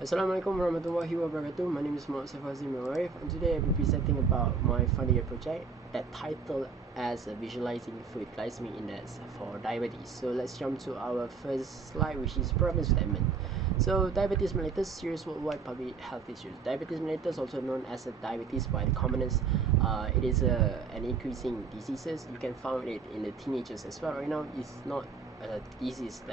Assalamualaikum warahmatullahi wabarakatuh. My name is Azim, and today I'll be presenting about my final year project that titled as Visualizing Food Glycemic Index for Diabetes. So let's jump to our first slide, which is problem statement. So diabetes mellitus, serious worldwide public health issues. Diabetes mellitus, also known as diabetes by the commoners, it is an increasing diseases. You can find it in the teenagers as well. Right now, it's not a disease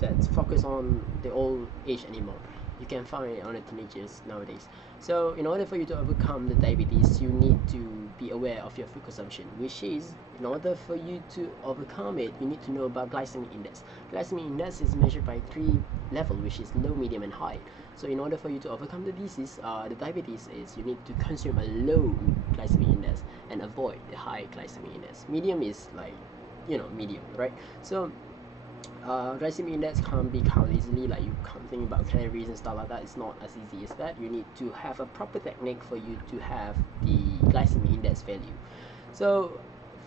that's focused on the old age anymore. You can find it on the teenagers nowadays. So in order for you to overcome the diabetes, you need to be aware of your food consumption, which is, in order for you to overcome it, you need to know about glycemic index. Glycemic index is measured by three levels, which is low, medium, and high. So in order for you to overcome the disease, the diabetes, is you need to consume a low glycemic index and avoid the high glycemic index. Medium is like, medium, right? So glycemic index can't be counted easily, like you can't think about calories and stuff like that. It's not as easy as that. You need to have a proper technique for you to have the glycemic index value. So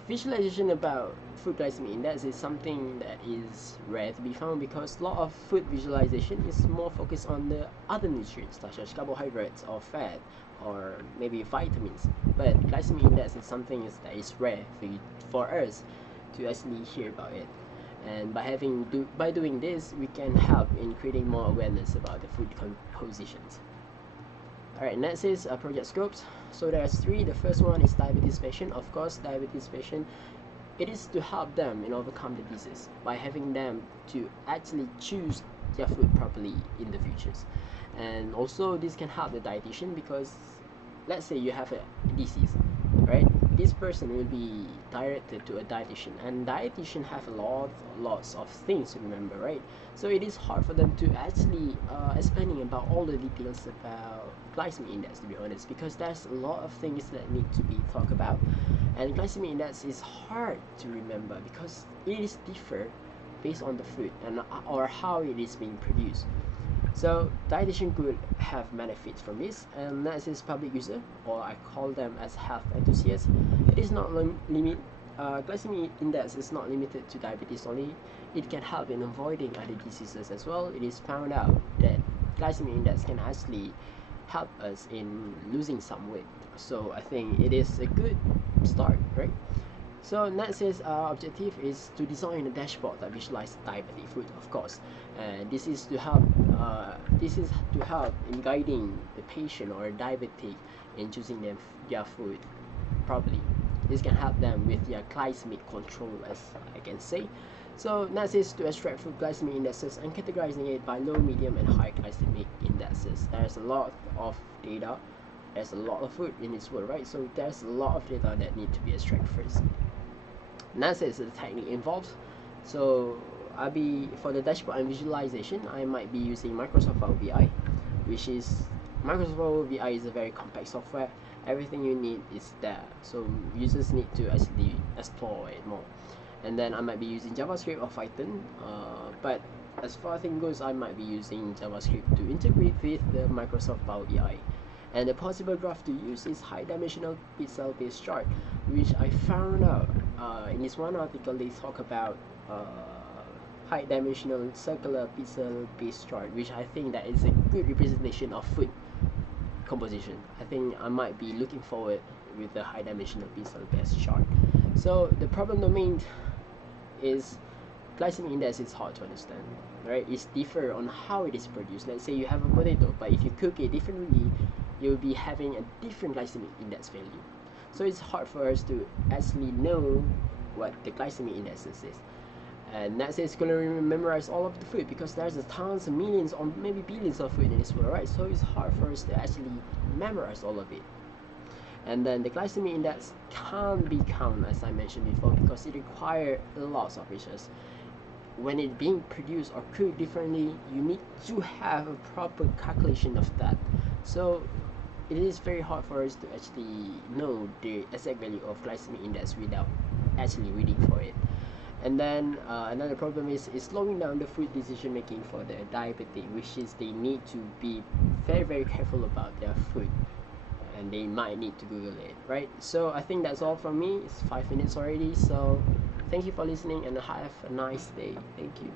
visualization about food glycemic index is something that is rare to be found, because a lot of food visualization is more focused on the other nutrients such as carbohydrates or fat or maybe vitamins, but glycemic index is something that is rare for us to actually hear about it. And by doing this, we can help in creating more awareness about the food compositions. Alright, next is project scopes. So there's three. The first one is diabetes patient. Of course, diabetes patient, it is to help them in overcome the disease by having them to actually choose their food properly in the futures. And also this can help the dietitian, because let's say you have a disease, right? This person will be directed to a dietitian, and dietitian have lots of things to remember, right? So it is hard for them to actually explaining about all the details about glycemic index, to be honest, because there's a lot of things that need to be talked about, and glycemic index is hard to remember because it is different based on the food and or how it is being produced. So dietitian could have benefits from this, and next is public user, or I call them as health enthusiasts. It is not glycemic index is not limited to diabetes only. It can help in avoiding other diseases as well. It is found out that glycemic index can actually help us in losing some weight. So I think it is a good start, right? So next is objective is to design a dashboard that visualizes diabetic food, of course, and this is to help in guiding the patient or diabetic in choosing their food properly. This can help them with their glycemic control, as I can say. So next is to extract food glycemic indexes and categorizing it by low, medium, and high glycemic indexes. There's a lot of data. There's a lot of food in this world, right? So there's a lot of data that need to be extracted first. Next is the technique involved. So for the dashboard and visualization, I might be using Microsoft Power BI, which is Microsoft Power BI is a very complex software. Everything you need is there, so users need to actually explore it more. And then I might be using JavaScript or Python, but as far as things goes, I might be using JavaScript to integrate with the Microsoft Power BI. And the possible graph to use is high-dimensional pixel-based chart, which I found out in this one article. They talk about high-dimensional circular pixel-based chart, which I think that is a good representation of food composition. I think I might be looking forward with the high-dimensional pixel-based chart. So the problem domain is glycemic index is hard to understand, right? It's different on how it is produced. Let's say you have a potato, but if you cook it differently, you'll be having a different glycemic index value. So it's hard for us to actually know what the glycemic index is. And next is going to memorize all of the food, because there's tons of millions or maybe billions of food in this world, right? So it's hard for us to actually memorize all of it. And then the glycemic index can't be counted, as I mentioned before, because it requires lots of research. When it being produced or cooked differently, you need to have a proper calculation of that. So it is very hard for us to actually know the exact value of glycemic index without actually reading for it. And then another problem is slowing down the food decision making for the diabetic, which is they need to be very careful about their food, and they might need to Google it, right? So I think that's all from me. It's 5 minutes already, so thank you for listening and have a nice day. Thank you.